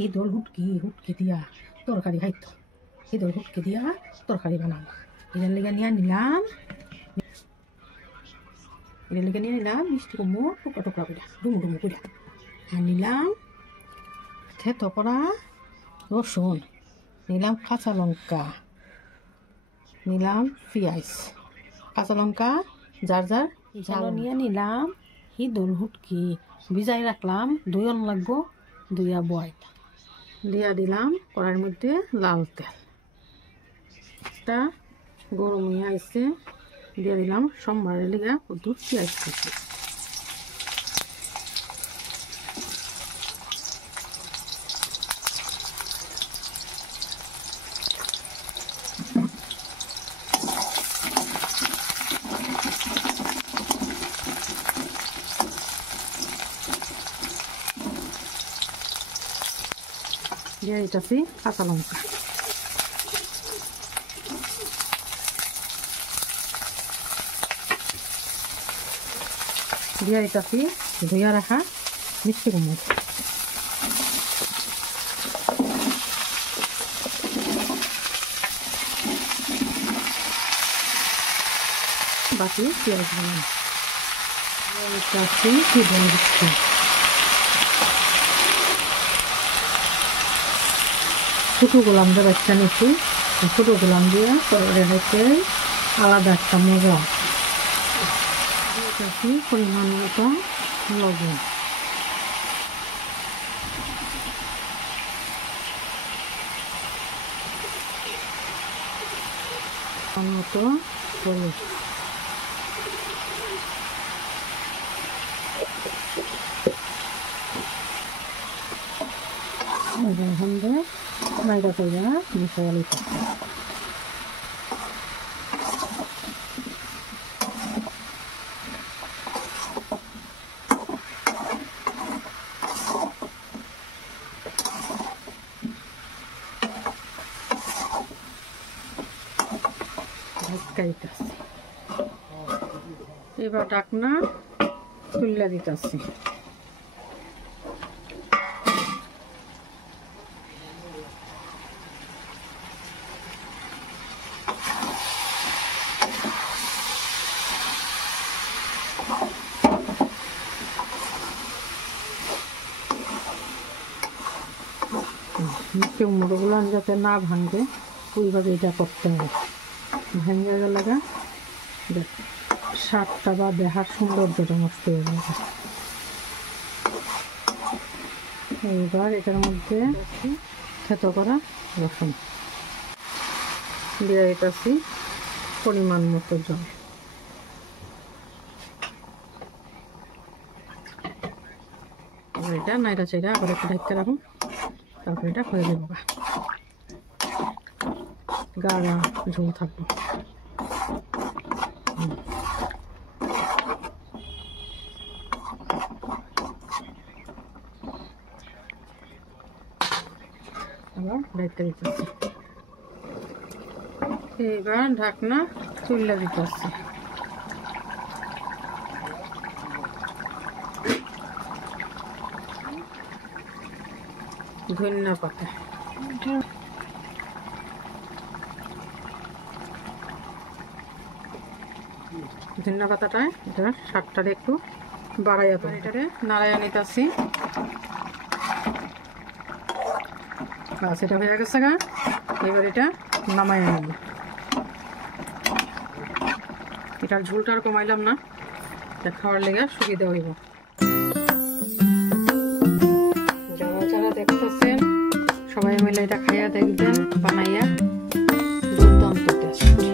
হিদল হুটকি দিয়া তরকারি খাইতো হিদল হুটকি দিয়া তরকারি বানাবো এটার লেগে নিয়ে নিলাম মিষ্টি কুমড়ো টুকরা টুকরা করে ডুমু করে আর নিলাম থেতো করা রসুন নিলাম কাঁচা লঙ্কা নিলাম পেঁয়াজ কাঁচা লঙ্কা যার ঝাল নিয়ে নিলাম হিদল হুটকি ভিজাই রাখলাম দুইন লাগবো দুইয়া বয় দিয়া দিলাম কড়াইয়ের মধ্যে লাল তেল টা গরম হয়ে আসছে দিয়ে দিলাম সোমবারের লিগা দুধ পেঁয়াজ কুচি দিয়ে দিতেছি কাঁচা লঙ্কা দিয়ে দিতেছি ধুইয়া রাখা মিষ্টি কুমড়ো বাকি পেঁয়াজ দিলাম ছোটো গোলাম দিয়ে বাচ্চা নিচ্ছি ছোটো গোলাম দিয়ে রেখে আলাদা একটা মজা পরিমাণ মতো লবণ মতো হলুদ এখন মাইদা করে মিশাইয়া লইতে এবার ঢাকনা তুলে দিতেছি কুমড়োগুলো যাতে না ভাঙবে ওইভাবে এটা করতে হবে ভেঙে গেলে দেখ স্বাদটা বা দেখার সৌন্দর্যটা নষ্ট হয়ে যাবে এইবার এটার মধ্যে থেতো করা রসুন দিয়ে দিতেছি পরিমাণ মতো জল এটা নাইরা চাইরা আবার একটু ঢাকতে রাখুন তারপরে এটা হয়ে যাবো গাঢ় ঝোল থাকবো আবার ঢাকতে দিতেছি এবার ঢাকনা তুলে দিতেছি ধনিয়া পাতা ধনিয়া পাতাটা এটা স্বাদটা একটু বাড়াইয়া তো এটারে নাড়াইয়া নিতেছি বাস এটা হয়ে গেছে গা এবার এটা নামাইয়া নেব এটার ঝোলটা আর কমাইলাম না এটা খাওয়ার লেগে সুবিধা হইব যারা যারা দেখতেছেন সবাই মিলে এটা খাইয়া দেখবেন বানাইয়া দুর্দান্ত টেস্ট